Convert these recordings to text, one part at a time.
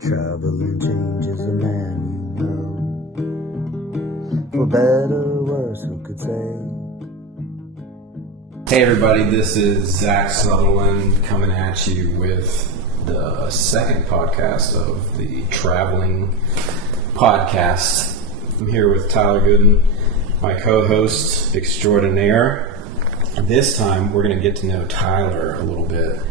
Traveling changes a man, you know. For better or worse, who could say? Hey everybody, this is Zach Sutherland coming at you with the second podcast of the Traveling Podcast. I'm here with Tyler Gooden, my co-host extraordinaire. This time we're going to get to know Tyler a little bit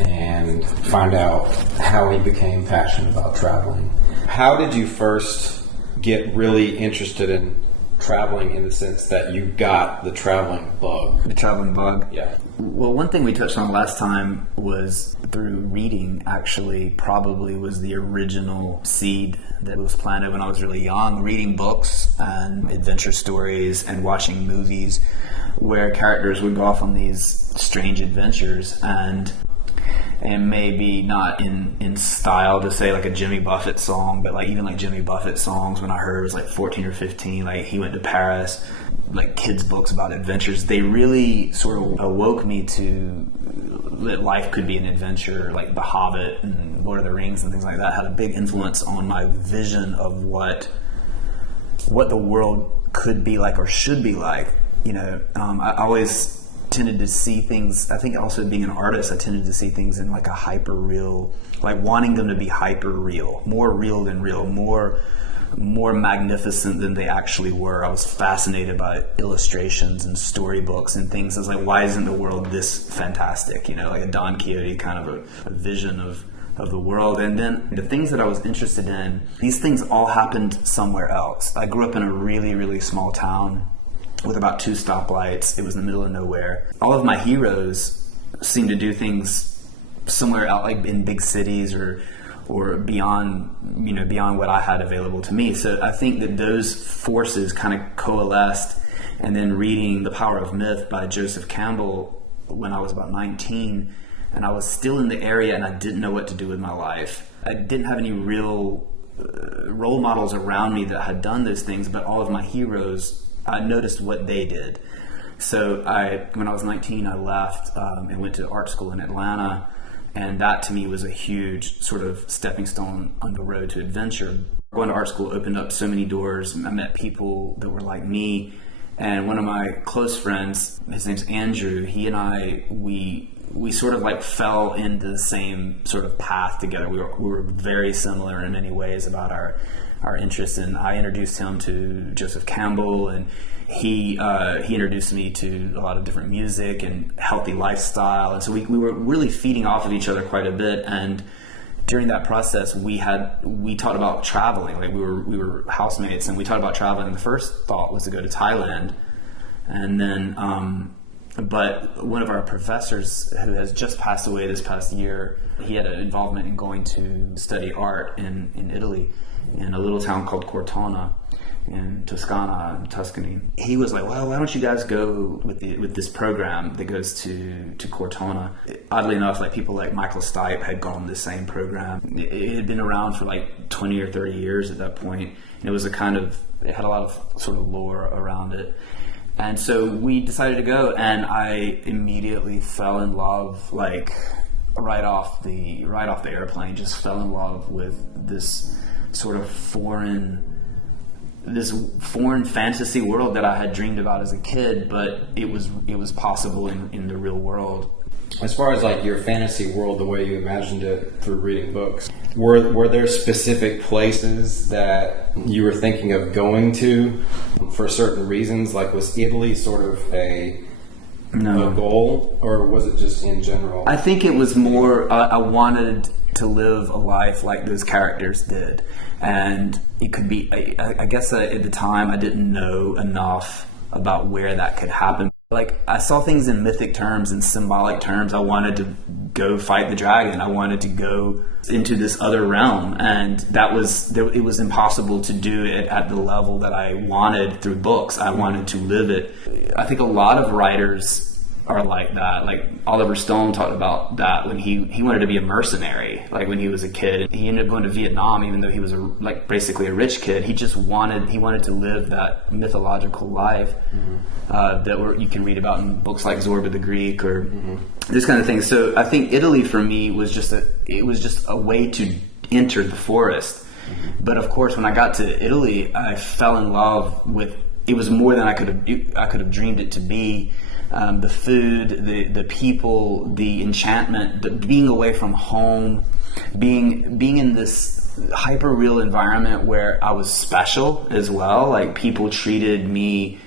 and find out how he became passionate about traveling. How did you first get really interested in traveling in the sense that you got the traveling bug? The traveling bug? Yeah. Well, one thing we touched on last time was through reading, actually, probably was the original seed that was planted when I was really young. Reading books and adventure stories and watching movies where characters would go off on these strange adventures and maybe not in style to say like a Jimmy Buffett song, but like even like Jimmy Buffett songs when I heard it was like 14 or 15, like he went to Paris, like kids books about adventures, they really sort of awoke me to that life could be an adventure. Like The Hobbit and Lord of the Rings and things like that had a big influence on my vision of what the world could be like or should be like. You know, I always tended to see things, I think also being an artist, I tended to see things in like a hyper real, like wanting them to be hyper real, more real than real, more magnificent than they actually were. I was fascinated by illustrations and storybooks and things. I was like, why isn't the world this fantastic? You know, like a Don Quixote kind of a vision of the world. And then the things that I was interested in, these things all happened somewhere else. I grew up in a really, really small town with about 2 stoplights. It was in the middle of nowhere. All of my heroes seemed to do things somewhere out, like in big cities or beyond what I had available to me. So I think that those forces kind of coalesced. And then reading The Power of Myth by Joseph Campbell when I was about 19, and I was still in the area and I didn't know what to do with my life. I didn't have any real role models around me that had done those things, but all of my heroes, I noticed what they did. So when I was 19, I left and went to art school in Atlanta, and that to me was a huge sort of stepping stone on the road to adventure. Going to art school opened up so many doors. I met people that were like me, and one of my close friends, his name's Andrew, he and I, we sort of like fell into the same sort of path together. We were very similar in many ways about our interests, and I introduced him to Joseph Campbell, and he introduced me to a lot of different music and healthy lifestyle, and so we were really feeding off of each other quite a bit. And during that process, we talked about traveling. Like we were housemates, and we talked about traveling. And the first thought was to go to Thailand, and then but one of our professors, who has just passed away this past year, he had an involvement in going to study art in Italy, in a little town called Cortona in Tuscany. He was like, well, why don't you guys go with this program that goes to Cortona? Oddly enough, like people like Michael Stipe had gone the same program. It had been around for like 20 or 30 years at that point, and it had a lot of sort of lore around it. And so we decided to go, and I immediately fell in love, like right off the airplane, just fell in love with this sort of foreign fantasy world that I had dreamed about as a kid, but it was possible in the real world. As far as like your fantasy world, the way you imagined it through reading books, were there specific places that you were thinking of going to for certain reasons? Like was Italy sort of a goal, or was it just in general? I think it was more, I wanted to live a life like those characters did. And it could be, I guess at the time I didn't know enough about where that could happen. Like I saw things in mythic terms and symbolic terms. I wanted to go fight the dragon. I wanted to go into this other realm, and it was impossible to do it at the level that I wanted through books. I wanted to live it. I think a lot of writers are like that. Like Oliver Stone talked about that when he wanted to be a mercenary, like when he was a kid. He ended up going to Vietnam, even though he was basically a rich kid. He wanted to live that mythological life that you can read about in books like Zorba the Greek or this kind of thing. So I think Italy for me was just a way to entered the forest. But of course, when I got to Italy, I fell in love with. It was more than I could have dreamed it to be. The food, the people, the enchantment, being away from home, being in this hyper real environment where I was special as well. Like, people treated me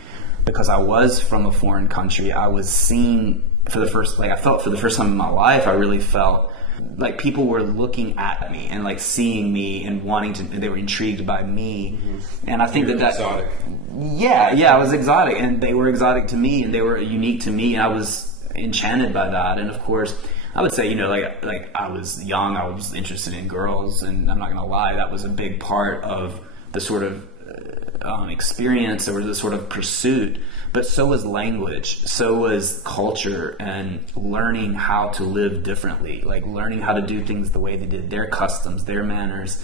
because I was from a foreign country. I was seen for the first. Like, I felt for the first time in my life. I really felt like people were looking at me and like seeing me and wanting to. They were intrigued by me, and I think that exotic. Yeah, I was exotic, and they were exotic to me, and they were unique to me, and I was enchanted by that. And of course, I would say, like I was young, I was interested in girls, and I'm not gonna lie, that was a big part of the sort of experience or the sort of pursuit. But so was language, so was culture, and learning how to live differently, like learning how to do things the way they did, their customs, their manners.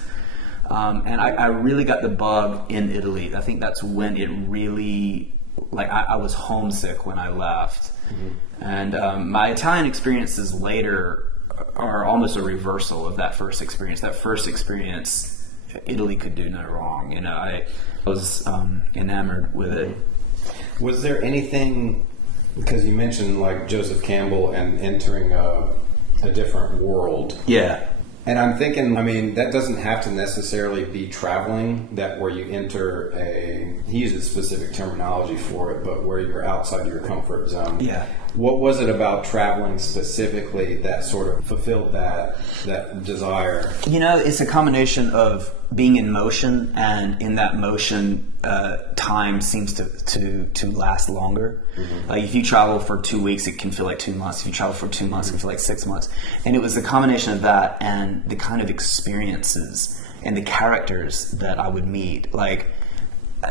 And I really got the bug in Italy. I think that's when it really, like, I was homesick when I left. And my Italian experiences later are almost a reversal of that first experience. That first experience, Italy could do no wrong. I was enamored with it. Was there anything, because you mentioned like Joseph Campbell and entering a different world. Yeah. And I'm thinking, I mean, that doesn't have to necessarily be traveling, that where you enter he uses specific terminology for it, but where you're outside your comfort zone. Yeah. What was it about traveling specifically that sort of fulfilled that desire? It's a combination of being in motion, and in that motion, time seems to last longer. Like, if you travel for 2 weeks, it can feel like 2 months. If you travel for 2 months, it can feel like 6 months. And it was the combination of that and the kind of experiences and the characters that I would meet. Like,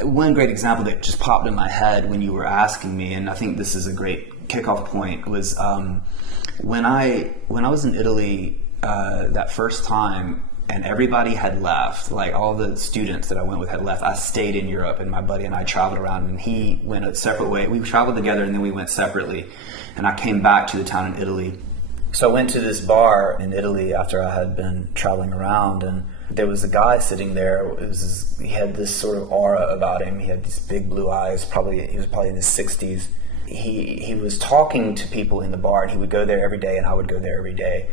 one great example that just popped in my head when you were asking me, and I think this is a great kickoff point, was when I was in Italy that first time, and everybody had left. Like, all the students that I went with had left. I stayed in Europe, and my buddy and I traveled around, and he went a separate way. We traveled together, and then we went separately. And I came back to the town in Italy. So I went to this bar in Italy after I had been traveling around, and there was a guy sitting there. He had this sort of aura about him. He had these big blue eyes. He was probably in his 60s. He was talking to people in the bar, and he would go there every day, and I would go there every day.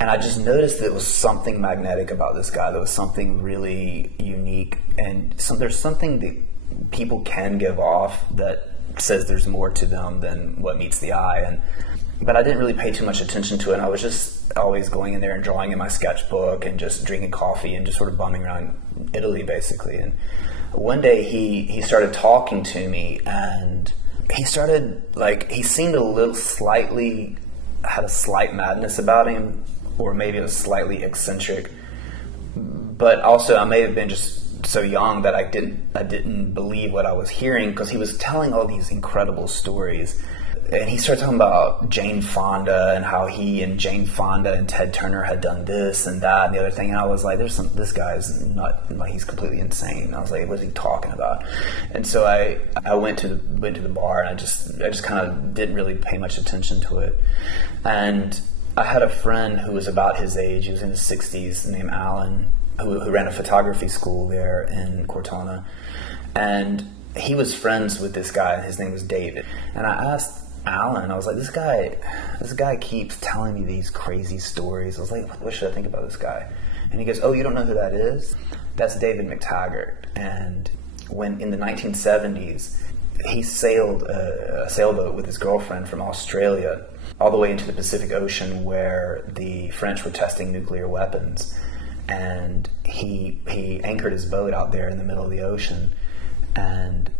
And I just noticed that there was something magnetic about this guy. There was something really unique, and there's something that people can give off that says there's more to them than what meets the eye. But I didn't really pay too much attention to it. I was just always going in there and drawing in my sketchbook and just drinking coffee and just sort of bumming around Italy, basically. And one day he started talking to me, and he started, like, he seemed had a slight madness about him, or maybe it was slightly eccentric. But also, I may have been just so young that I didn't believe what I was hearing, because he was telling all these incredible stories. And he started talking about Jane Fonda and how he and Jane Fonda and Ted Turner had done this and that and the other thing. And I was like, this guy's not, like, he's completely insane. I was like, what is he talking about? And so I went to the bar, and I just kind of didn't really pay much attention to it. And I had a friend who was about his age. He was in his 60s, named Alan, who ran a photography school there in Cortona. And he was friends with this guy. His name was David. And I asked Alan, I was like, this guy keeps telling me these crazy stories. I was like, what should I think about this guy? And he goes, oh, you don't know who that is? That's David McTaggert. And when in the 1970s, he sailed a sailboat with his girlfriend from Australia all the way into the Pacific Ocean, where the French were testing nuclear weapons. And he anchored his boat out there in the middle of the ocean, and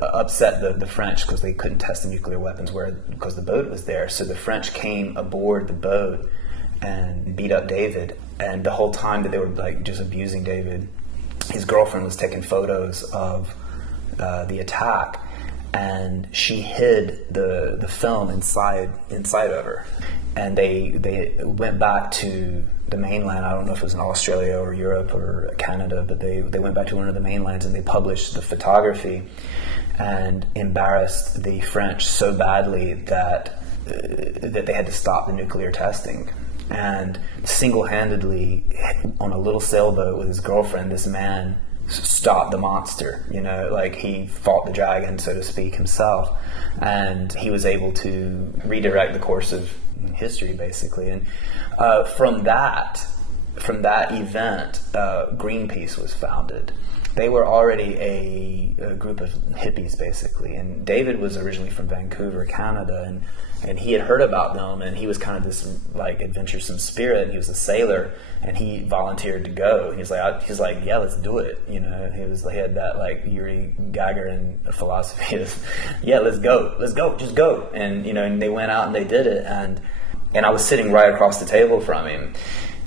upset the French, because they couldn't test the nuclear weapons because the boat was there. So the French came aboard the boat and beat up David. And the whole time that they were, like, just abusing David, his girlfriend was taking photos of the attack, and she hid the film inside of her. And they went back to the mainland. I don't know if it was in Australia or Europe or Canada, but they went back to one of the mainlands, and they published the photography and embarrassed the French so badly that they had to stop the nuclear testing. And single-handedly, on a little sailboat with his girlfriend, this man stopped the monster. Like he fought the dragon, so to speak, himself. And he was able to redirect the course of history, basically. And from that event, Greenpeace was founded. They were already a group of hippies, basically. And David was originally from Vancouver, Canada, and he had heard about them, and he was kind of this like adventuresome spirit. He was a sailor, and he volunteered to go. And he's like, yeah, let's do it. He had that like Yuri Gagarin philosophy of, yeah, let's go, just go. And and they went out and they did it, and I was sitting right across the table from him,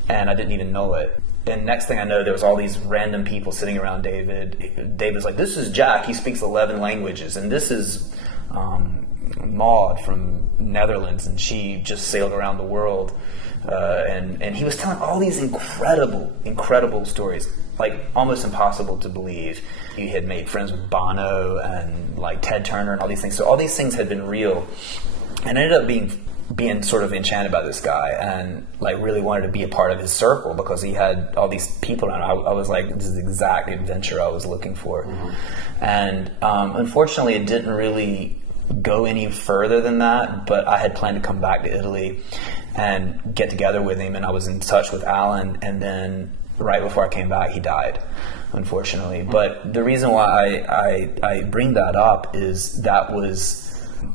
and I didn't even know it. And next thing I know, there was all these random people sitting around David. David's like, this is Jack. He speaks 11 languages. And this is Maud from Netherlands, and she just sailed around the world. And he was telling all these incredible stories, like almost impossible to believe. He had made friends with Bono and like Ted Turner and all these things. So all these things had been real. And I ended up being sort of enchanted by this guy, and like really wanted to be a part of his circle because he had all these people around. I was like, this is the exact adventure I was looking for. Mm-hmm. And unfortunately, it didn't really go any further than that, but I had planned to come back to Italy and get together with him, and I was in touch with Alan, and then right before I came back, he died, unfortunately. Mm-hmm. But the reason why I bring that up is that was,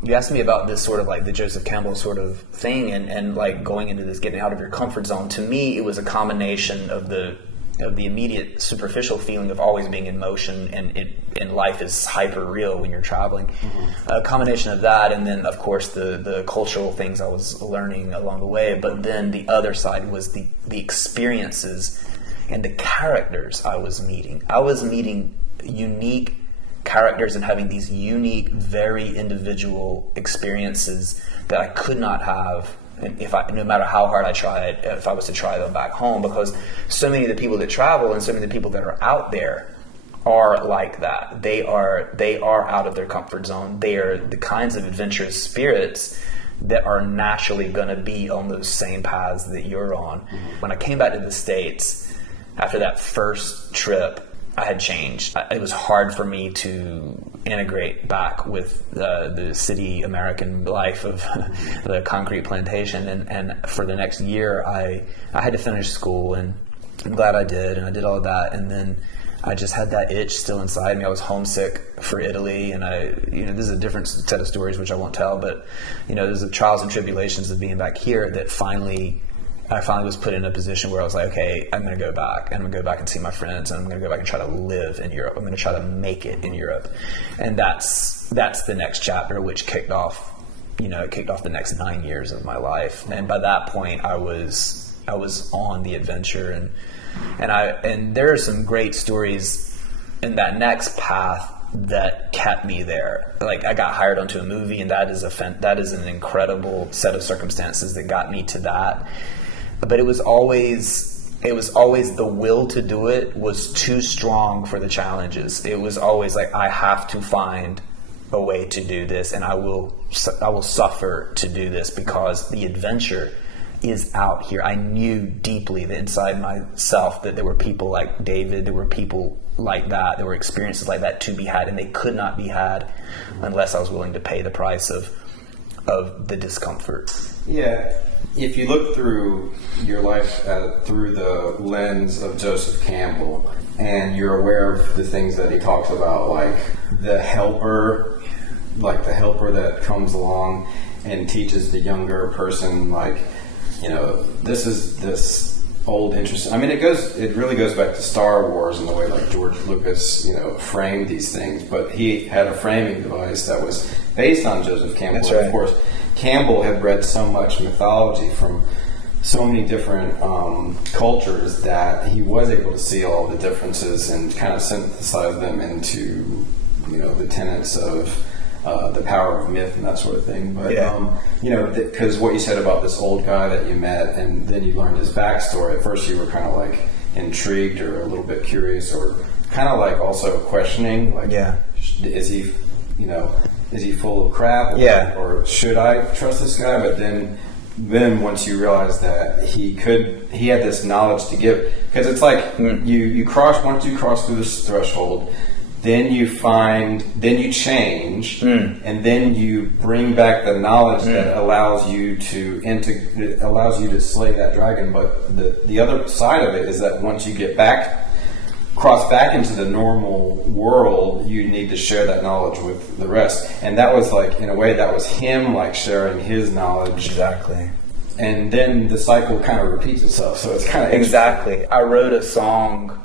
you asked me about this sort of like the Joseph Campbell sort of thing, and like going into this, getting out of your comfort zone. To me, it was a combination of the immediate superficial feeling of always being in motion, and life is hyper real when you're traveling. Mm-hmm. A combination of that, and then of course the cultural things I was learning along the way. But then the other side was the experiences and the characters I was meeting. I was meeting unique characters and having these unique, very individual experiences that I could not have no matter how hard I tried, if I was to try them back home, because so many of the people that travel and so many of the people that are out there are like that. They are out of their comfort zone. They are the kinds of adventurous spirits that are naturally going to be on those same paths that you're on. Mm-hmm. When I came back to the States after that first trip, I had changed. It was hard for me to integrate back with the city American life of the concrete plantation. And for the next year, I had to finish school, and I'm glad I did. And I did all of that. And then I just had that itch still inside me. I was homesick for Italy. And this is a different set of stories, which I won't tell. But, there's the trials and tribulations of being back here that I finally was put in a position where I was like, okay, I'm going to go back. And I'm going to go back and see my friends. And I'm going to go back and try to live in Europe. I'm going to try to make it in Europe. And that's the next chapter, which kicked off the next 9 years of my life. And by that point, I was on the adventure. And there are some great stories in that next path that kept me there. Like, I got hired onto a movie, and that is an incredible set of circumstances that got me to that. But it was always the will to do it was too strong for the challenges. It was always like, I have to find a way to do this, and I will suffer to do this, because the adventure is out here. I knew deeply that inside myself that there were people like David, there were people like that, there were experiences like that to be had, and they could not be had unless I was willing to pay the price of the discomfort. Yeah. If you look through your life through the lens of Joseph Campbell, and you're aware of the things that he talks about, like the helper that comes along and teaches the younger person, like, this is this old interest. I mean, it really goes back to Star Wars in the way like George Lucas, framed these things, but he had a framing device that was based on Joseph Campbell. That's right. Of course, Campbell had read so much mythology from so many different cultures that he was able to see all the differences and kind of synthesize them into, the tenets of the power of myth and that sort of thing. But, because what you said about this old guy that you met and then you learned his backstory, at first you were kind of like intrigued or a little bit curious or kind of like also questioning, like, is he full of crap? Yeah. Or should I trust this guy? But then then once you realize that he had this knowledge to give, because it's like once you cross through this threshold, then you change, and then you bring back the knowledge that allows you to slay that dragon. But the other side of it is that once you cross back into the normal world, you need to share that knowledge with the rest. And that was like, in a way, that was him like sharing his knowledge. Exactly. And then the cycle kind of repeats itself. So it's kind of exactly. I wrote a song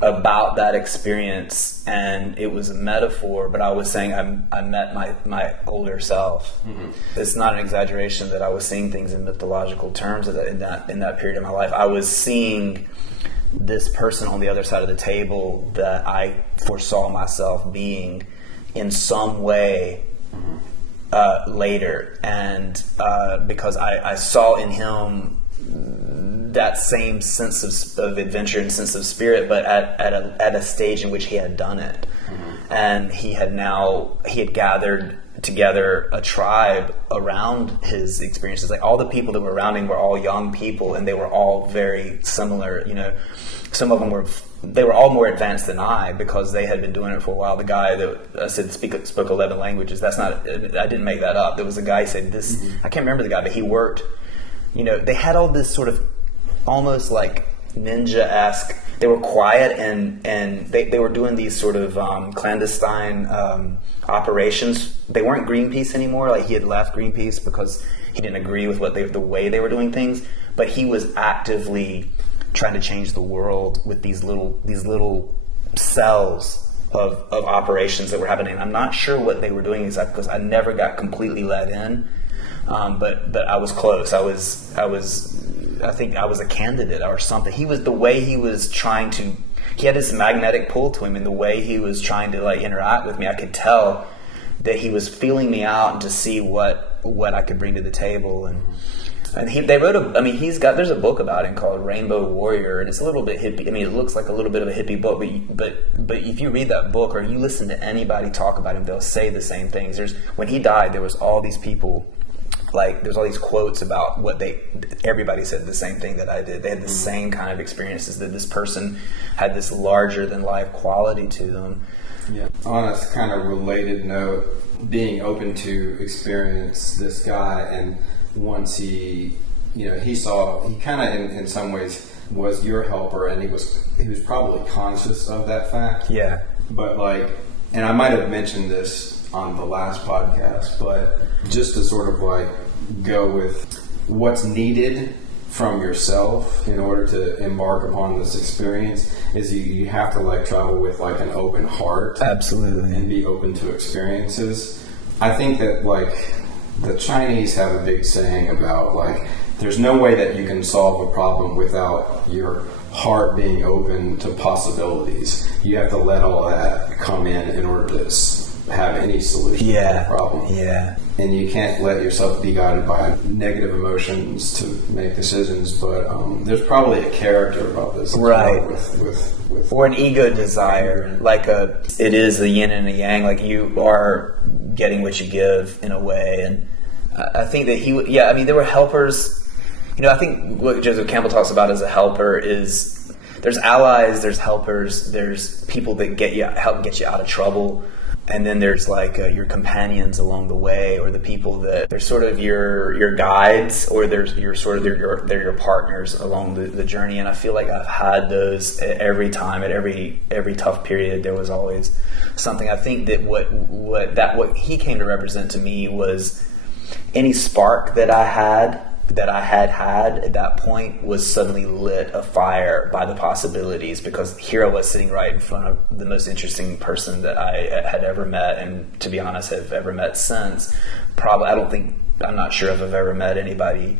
about that experience, and it was a metaphor, but I was saying I met my older self. Mm-hmm. It's not an exaggeration that I was seeing things in mythological terms in that period of my life. I was seeing this person on the other side of the table that I foresaw myself being in some way later, and because I saw in him that same sense of adventure and sense of spirit, but at a stage in which he had done it, and he had gathered together a tribe around his experiences. Like all the people that were around him were all young people, and they were all very similar. You know, some of them were all more advanced than I, because they had been doing it for a while. The guy that I said spoke 11 languages. I didn't make that up. There was a guy who said this. I can't remember the guy, but he worked. You know, they had all this sort of almost like ninja-esque. They were quiet and they were doing these sort of clandestine operations. They weren't Greenpeace anymore. Like he had left Greenpeace because he didn't agree with the way they were doing things. But he was actively trying to change the world with these little cells of operations that were happening. I'm not sure what they were doing exactly, because I never got completely let in. But I was close. I think I was a candidate or something. He had this magnetic pull to him, and the way he was trying to like interact with me, I could tell that he was feeling me out and to see what I could bring to the table. And they wrote there's a book about him called Rainbow Warrior, and it's a little bit hippie. I mean, it looks like a little bit of a hippie book, but if you read that book or you listen to anybody talk about him, they'll say the same things. When he died, there was all these people. Like there's all these quotes about everybody said the same thing that I did. They had the same kind of experiences, that this person had this larger than life quality to them. Yeah. On a kind of related note, being open to experience this guy, and once he kind of in some ways was your helper, and he was probably conscious of that fact. Yeah. But and I might have mentioned this on the last podcast, but just to sort of like go with what's needed from yourself in order to embark upon this experience is you have to like travel with like an open heart. Absolutely. And be open to experiences. I think that like the Chinese have a big saying about like there's no way that you can solve a problem without your heart being open to possibilities. You have to let all that come in order to have any solution to the problem. Yeah. And you can't let yourself be guided by negative emotions to make decisions, but there's probably a character about this. Right. With or an ego desire. It is a yin and a yang, like you are getting what you give in a way. And I think that there were helpers. You know, I think what Joseph Campbell talks about as a helper is there's allies, there's helpers, there's people that help get you out of trouble. And then there's like your companions along the way, or the people that they're sort of your guides, or they're your partners along the journey. And I feel like I've had those every time, at every tough period. There was always something. I think that what he came to represent to me was any spark that I had at that point was suddenly lit afire by the possibilities, because here I was sitting right in front of the most interesting person that I had ever met, and to be honest have ever met since. I'm not sure if I've ever met anybody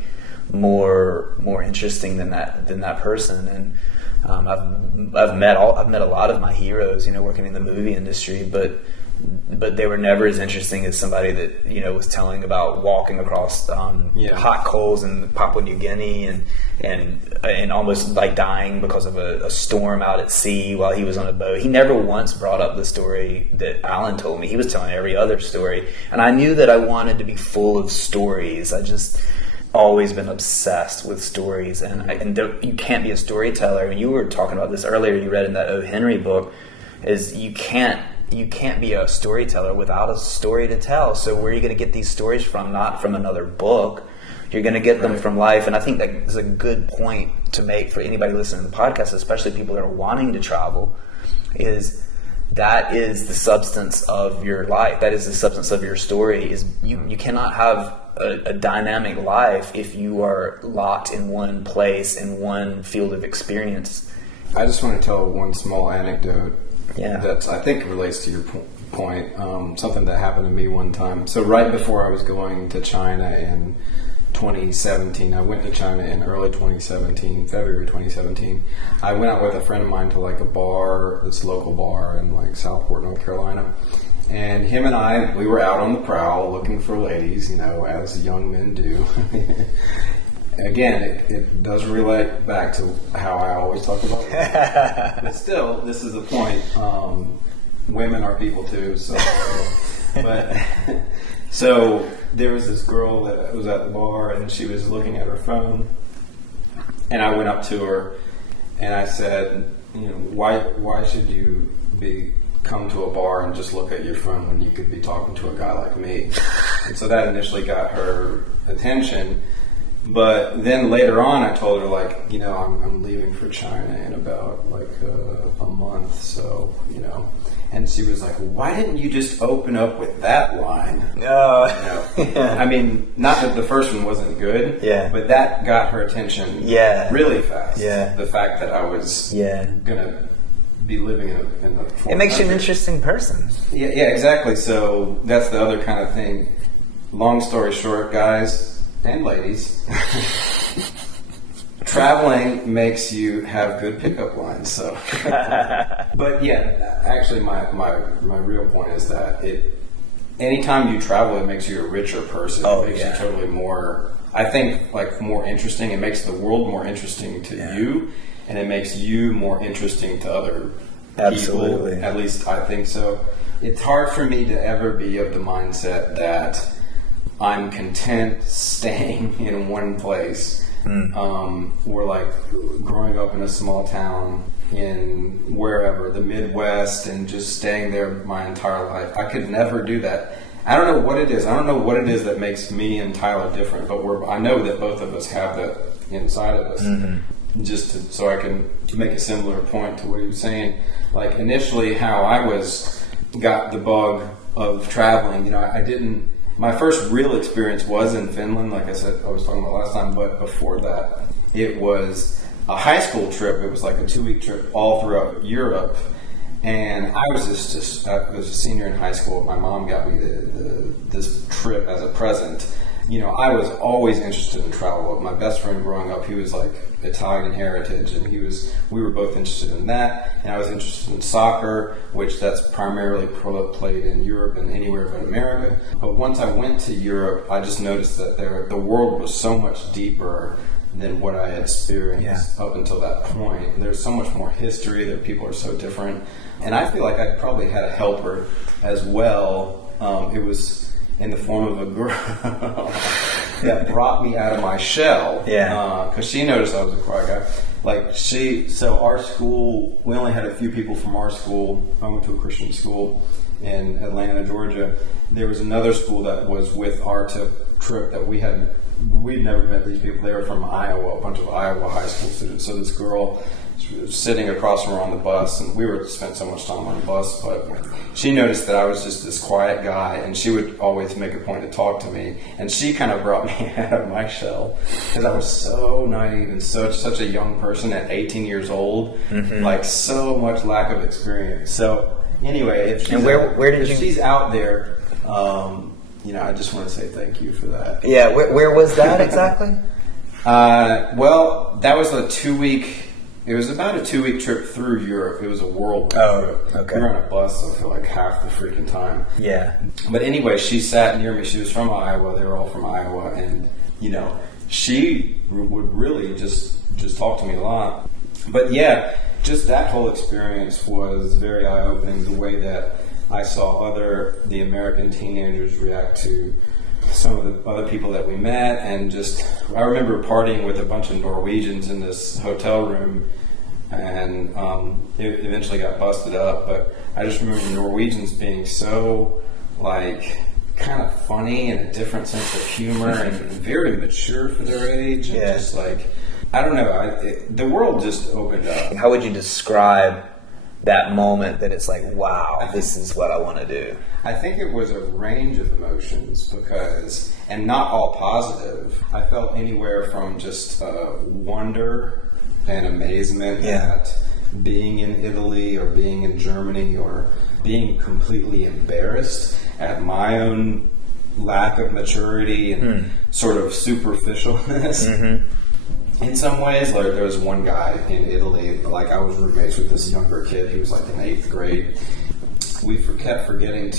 more interesting than that person. And I've met a lot of my heroes, you know, working in the movie industry, but they were never as interesting as somebody that, you know, was telling about walking across hot coals in Papua New Guinea and almost like dying because of a storm out at sea while he was on a boat. He never once brought up the story that Alan told me. He was telling every other story, and I knew that I wanted to be full of stories. always been obsessed with stories, and you can't be a storyteller. You were talking about this earlier. You read in that O. Henry book, is you can't be a storyteller without a story to tell. So where are you going to get these stories from? Not from another book. You're going to get them from life. And I think that is a good point to make for anybody listening to the podcast, especially people that are wanting to travel, is that is the substance of your life. That is the substance of your story. Is you cannot have a dynamic life if you are locked in one place, in one field of experience. I just want to tell one small anecdote Yeah. that I think relates to your point. Something that happened to me one time. So right before I was going to China in 2017, I went to China in early 2017, February 2017. I went out with a friend of mine to like a bar, this local bar in like Southport, North Carolina. And him and I, we were out on the prowl looking for ladies, as young men do. Again, it does relate back to how I always talk about it. But still, this is a point. Women are people too. So there was this girl that was at the bar, and she was looking at her phone. And I went up to her, and I said, why should you come to a bar and just look at your phone when you could be talking to a guy like me? And so that initially got her attention. But then later on, I told her, I'm leaving for China in about a month, so, And she was like, why didn't you just open up with that line? Yeah. I mean, not that the first one wasn't good, but that got her attention really fast. Yeah. The fact that I was going to be living in the foreign It makes country. you an interesting person. Yeah, exactly. So that's the other kind of thing. Long story short, guys and ladies, traveling makes you have good pickup lines. So, but yeah, actually, my real point is that anytime you travel, it makes you a richer person. It makes you totally more. I think more interesting. It makes the world more interesting to you, and it makes you more interesting to other people. At least I think so. It's hard for me to ever be of the mindset that I'm content staying in one place. Or growing up in a small town in wherever, the Midwest, and just staying there my entire life. I could never do that. I don't know what it is. I don't know what it is that makes me and Tyler different, but I know that both of us have that inside of us. So I can make a similar point to what he was saying. Initially how I got the bug of traveling, my first real experience was in Finland, like I said, I was talking about last time, but before that, it was a high school trip. It was a 2-week trip all throughout Europe. And I was I was a senior in high school. My mom got me this trip as a present. I was always interested in travel. My best friend growing up, he was Italian heritage, and we were both interested in that. And I was interested in soccer, which that's primarily played in Europe and anywhere but America. But once I went to Europe, I just noticed that the world was so much deeper than what I had experienced up until that point. There's so much more history, that people are so different. And I feel like I probably had a helper as well. It was in the form of a girl that brought me out of my shell. Because she noticed I was a quiet guy. So our school, we only had a few people from our school. I went to a Christian school in Atlanta, Georgia. There was another school that was with our trip that we'd never met these people. They were from Iowa, a bunch of Iowa high school students. So this girl was sitting across from her on the bus, and we spent so much time on the bus, but she noticed that I was just this quiet guy, and she would always make a point to talk to me, and she kind of brought me out of my shell, because I was so naive and such a young person at 18 years old, so much lack of experience. So anyway, if she's out there, I just want to say thank you for that. Yeah, where was that exactly? Well, that was a 2-week. It was about a 2-week trip through Europe. It was a whirlwind trip. Okay. We were on a bus for half the freaking time. Yeah. But anyway, she sat near me. She was from Iowa. They were all from Iowa, and she would really just talk to me a lot. But yeah, just that whole experience was very eye-opening. The way that I saw the American teenagers react to some of the other people that we met, and just I remember partying with a bunch of Norwegians in this hotel room, and it eventually got busted up. But I just remember Norwegians being so like kind of funny and a different sense of humor and very mature for their age, and just like I don't know, the world just opened up. How would you describe that moment that it's like, wow, this is what I want to do? I think it was a range of emotions because, and not all positive. I felt anywhere from just wonder and amazement at being in Italy or being in Germany, or being completely embarrassed at my own lack of maturity and sort of superficialness. In some ways, like there was one guy in Italy, like I was roommates with this younger kid. He was like in 8th grade. We kept forgetting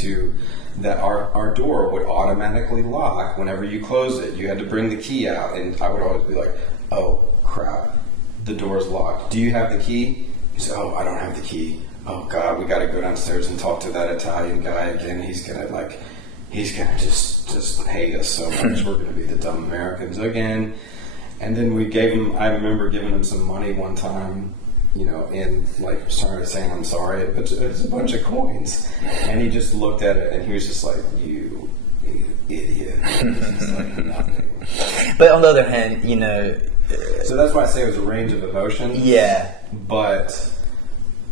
that our door would automatically lock whenever you close it. You had to bring the key out, and I would always be like, "Oh crap, the door's locked. Do you have the key?" He said, "Oh, I don't have the key. Oh God, we got to go downstairs and talk to that Italian guy again. He's gonna just hate us so much. We're gonna be the dumb Americans again." And then I remember giving him some money one time, and like saying I'm sorry, but it's a bunch of coins. And he just looked at it and he was just like, you idiot. It's like nothing. But on the other hand, so that's why I say it was a range of emotions. Yeah. But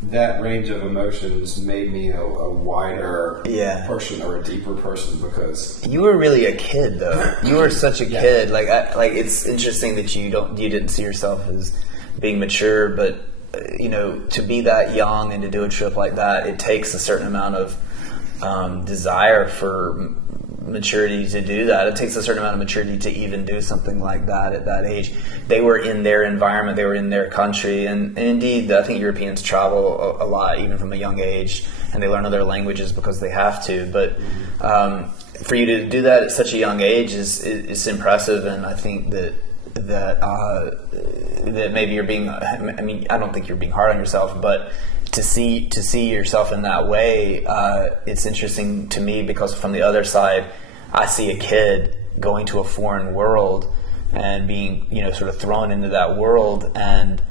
that range of emotions made me a wider person, or a deeper person, because you were really a kid, though. You were such a kid. Like it's interesting that you didn't see yourself as being mature, but to be that young and to do a trip like that, it takes a certain amount of desire for maturity to do that. It takes a certain amount of maturity to even do something like that at that age. They were in their environment, they were in their country, and indeed I think Europeans travel a lot even from a young age, and they learn other languages because they have to. But for you to do that at such a young age is impressive, and I think that maybe you're being, I don't think you're being hard on yourself, but to see yourself in that way, it's interesting to me, because from the other side, I see a kid going to a foreign world and being, sort of thrown into that world, and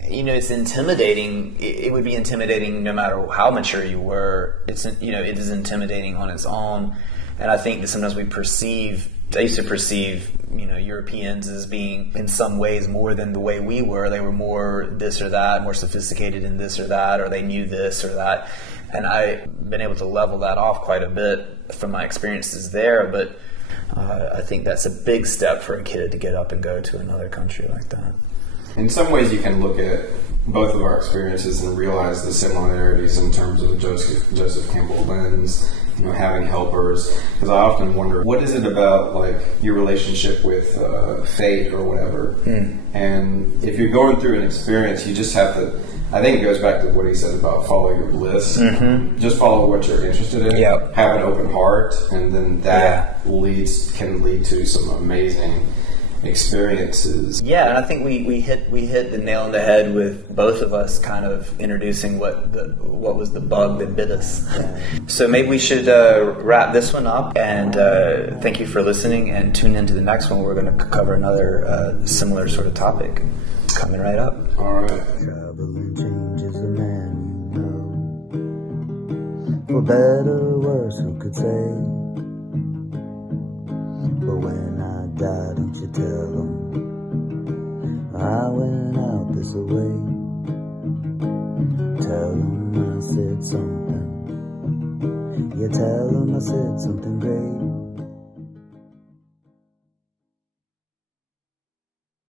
it's intimidating. It would be intimidating no matter how mature you were. It is intimidating on its own, and I think that sometimes I used to perceive Europeans as being in some ways more than the way we were. They were more this or that, more sophisticated in this or that, or they knew this or that. And I've been able to level that off quite a bit from my experiences there. But I think that's a big step for a kid to get up and go to another country like that. In some ways, you can look at both of our experiences and realize the similarities in terms of the Joseph Campbell lens. Having helpers, because I often wonder, what is it about like your relationship with fate or whatever? And if you're going through an experience, you just have to, I think it goes back to what he said about follow your bliss. Just follow what you're interested in. Have an open heart, and then that can lead to some amazing experiences. Yeah, and I think we hit the nail on the head with both of us kind of introducing what was the bug that bit us. So maybe we should wrap this one up, and thank you for listening, and tune into the next one. We're going to cover another similar sort of topic coming right up. All right. Traveling changes a man for better or worse, who could say? But when I die, don't you tell them I went out this way. Tell them I said something. Yeah, tell them I said something great.